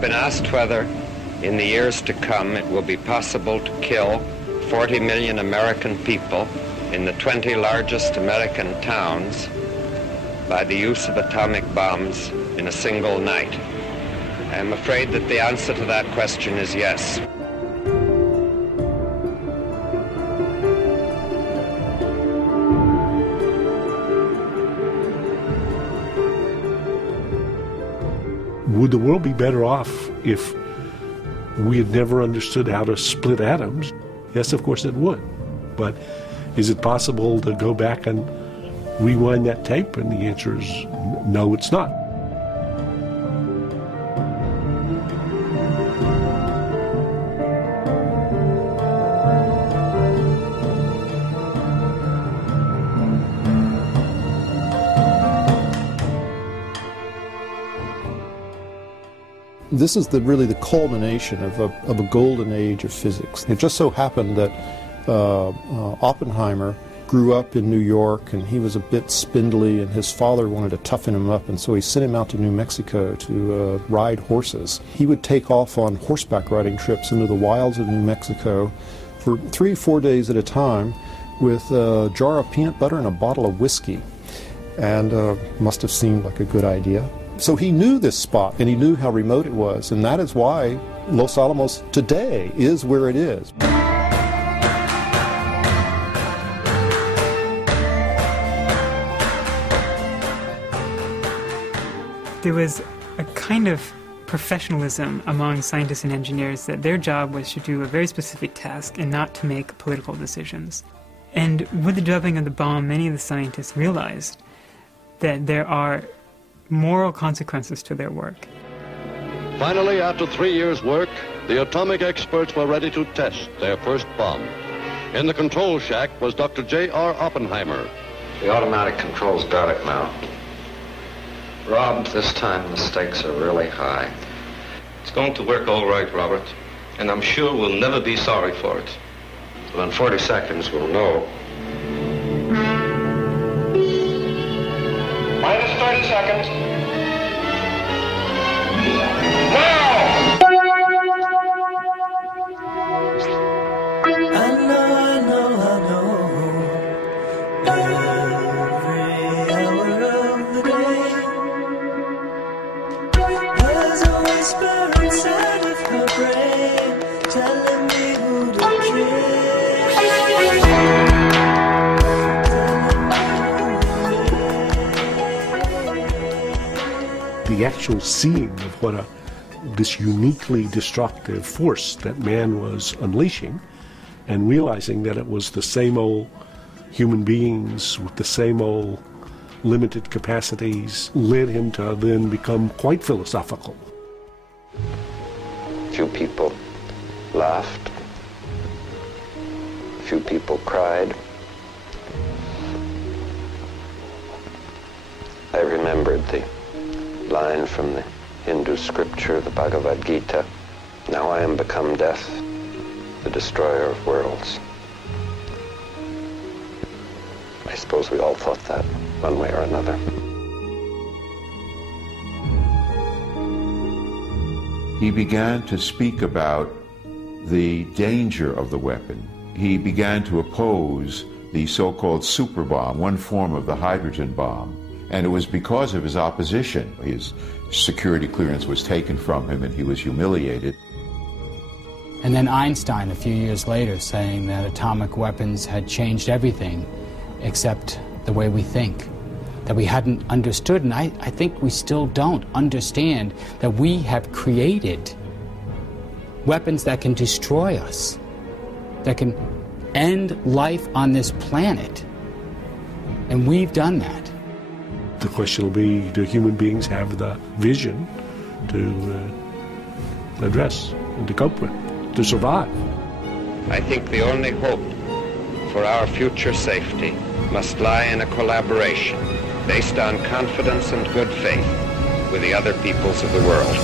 I've been asked whether, in the years to come, it will be possible to kill 40 million American people in the 20 largest American towns by the use of atomic bombs in a single night. I am afraid that the answer to that question is yes. Would the world be better off if we had never understood how to split atoms? Yes, of course it would. But is it possible to go back and rewind that tape? And the answer is no, it's not. This is really the culmination of a golden age of physics. It just so happened that Oppenheimer grew up in New York, and he was a bit spindly, and his father wanted to toughen him up, and so he sent him out to New Mexico to ride horses. He would take off on horseback riding trips into the wilds of New Mexico for 3 or 4 days at a time with a jar of peanut butter and a bottle of whiskey, and must have seemed like a good idea. So he knew this spot, and he knew how remote it was, and that is why Los Alamos today is where it is. There was a kind of professionalism among scientists and engineers that their job was to do a very specific task and not to make political decisions. And with the dropping of the bomb, many of the scientists realized that there are moral consequences to their work. Finally, after 3 years' work, the atomic experts were ready to test their first bomb. In the control shack was Dr. J.R. Oppenheimer. The automatic controls got it now. Rob, this time the stakes are really high. It's going to work all right, Robert, and I'm sure we'll never be sorry for it. Well, in 40 seconds we'll know. Minus 30 seconds. Now! I know. Every hour of the day, there's a whisper inside of her brain telling me who to The actual seeing of what this uniquely destructive force that man was unleashing, and realizing that it was the same old human beings with the same old limited capacities, led him to then become quite philosophical. Few people laughed. Few people cried. I remembered the line from the Hindu scripture, the Bhagavad Gita, "Now I am become death, the destroyer of worlds." I suppose we all thought that one way or another. He began to speak about the danger of the weapon. He began to oppose the so-called super bomb, one form of the hydrogen bomb. And it was because of his opposition. His security clearance was taken from him and he was humiliated. And then Einstein, a few years later, saying that atomic weapons had changed everything except the way we think, that we hadn't understood, and I think we still don't understand that we have created weapons that can destroy us, that can end life on this planet, and we've done that. The question will be, do human beings have the vision to address and to cope with, to survive? I think the only hope for our future safety must lie in a collaboration based on confidence and good faith with the other peoples of the world.